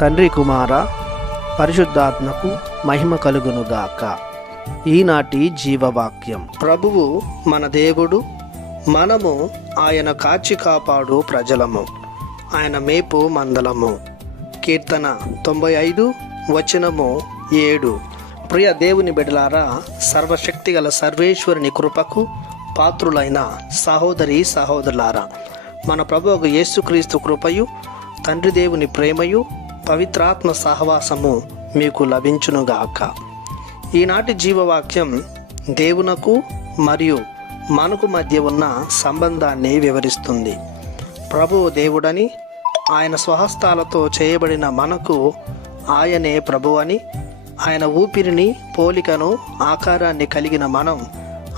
తండ్రి కుమార పరిశుద్ధాత్మకు మహిమ కలుగునుగాక. ఈనాటి జీవవాక్యం. ప్రభువు మన దేవుడు, మనము ఆయన కాచి కాపాడు ప్రజలము, ఆయన మేపు మందలము. కీర్తన 95:7. ప్రియ దేవుని బిడ్డలారా, సర్వశక్తిగల సర్వేశ్వరుని కృపకు పాత్రులైన సహోదరి సహోదరులారా, మన ప్రభువు యేసుక్రీస్తు కృపయు, తండ్రి దేవుని ప్రేమయు, పవిత్రాత్మ సహవాసము మీకు లభించునుగాక. ఈనాటి జీవవాక్యం దేవునకు మరియు మనకు మధ్య ఉన్న సంబంధాన్ని వివరిస్తుంది. ప్రభువు దేవుడని, ఆయన స్వహస్తాలతో చేయబడిన మనకు ఆయనే ప్రభు అని, ఆయన ఊపిరిని, పోలికను, ఆకారాన్ని కలిగిన మనం,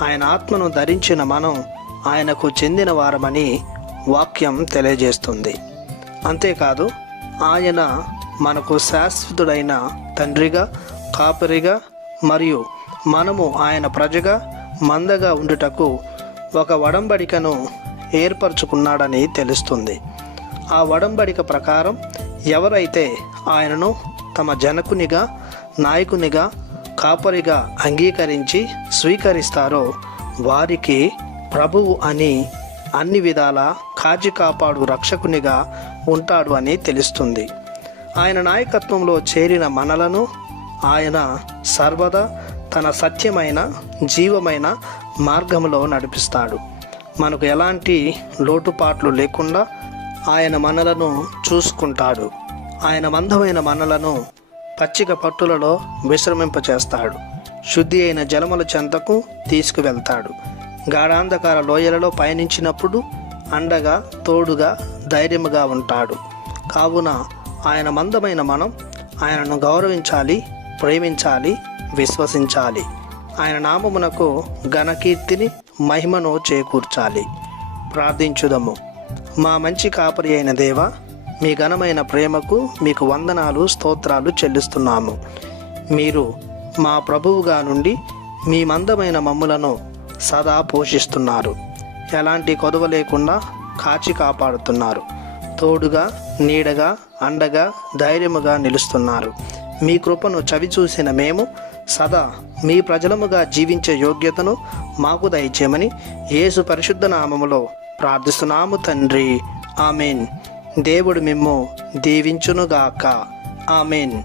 ఆయన ఆత్మను ధరించిన మనం ఆయనకు చెందిన వారమని వాక్యం తెలియజేస్తుంది. అంతేకాదు, ఆయన మనకు శాశ్వతుడైన తండ్రిగా, కాపరిగా మరియు మనము ఆయన ప్రజగా, మందగా ఉండుటకు ఒక ఒడంబడికను ఏర్పరచుకున్నాడని తెలుస్తుంది. ఆ ఒడంబడిక ప్రకారం ఎవరైతే ఆయనను తమ జనకునిగా, నాయకునిగా, కాపరిగా అంగీకరించి స్వీకరిస్తారో వారికి ప్రభువు అని, అన్ని విధాల కాచి కాపాడు రక్షకునిగా ఉంటాడు అని తెలుస్తుంది. ఆయన నాయకత్వంలో చేరిన మనలను ఆయన సర్వదా తన సత్యమైన, జీవమైన మార్గంలో నడిపిస్తాడు. మనకు ఎలాంటి లోటుపాట్లు లేకుండా ఆయన మనలను చూసుకుంటాడు. ఆయన మందమైన మనలను పచ్చిక పట్టులలో విశ్రమింపచేస్తాడు. శుద్ధి అయిన జలముల చెంతకు తీసుకువెళ్తాడు. గాఢాంధకార లోయలలో పయనించినప్పుడు అండగా, తోడుగా, ధైర్యముగా ఉంటాడు. కావున ఆయన మందమైన మనం ఆయనను గౌరవించాలి, ప్రేమించాలి, విశ్వసించాలి. ఆయన నామమునకు ఘనకీర్తిని, మహిమను చేకూర్చాలి. ప్రార్థించుదము. మా మంచి కాపరి అయిన దేవా, మీ ఘనమైన ప్రేమకు మీకు వందనాలు, స్తోత్రాలు చెల్లిస్తున్నాము. మీరు మా ప్రభువుగా నుండి మీ మందమైన మమ్ములను సదా పోషిస్తున్నారు. ఎలాంటి కొదవ లేకుండా కాచి కాపాడుతున్నారు. తోడుగా, నీడగా, అండగా, ధైర్యముగా నిలుస్తున్నారు. మీ కృపను చవిచూసిన మేము సదా మీ ప్రజలముగా జీవించే యోగ్యతను మాకు దయచేయమని యేసు పరిశుద్ధ నామములో ప్రార్థిస్తున్నాము తండ్రి. ఆమెన్. దేవుడు మిమ్ము దీవించునుగాక. ఆమెన్.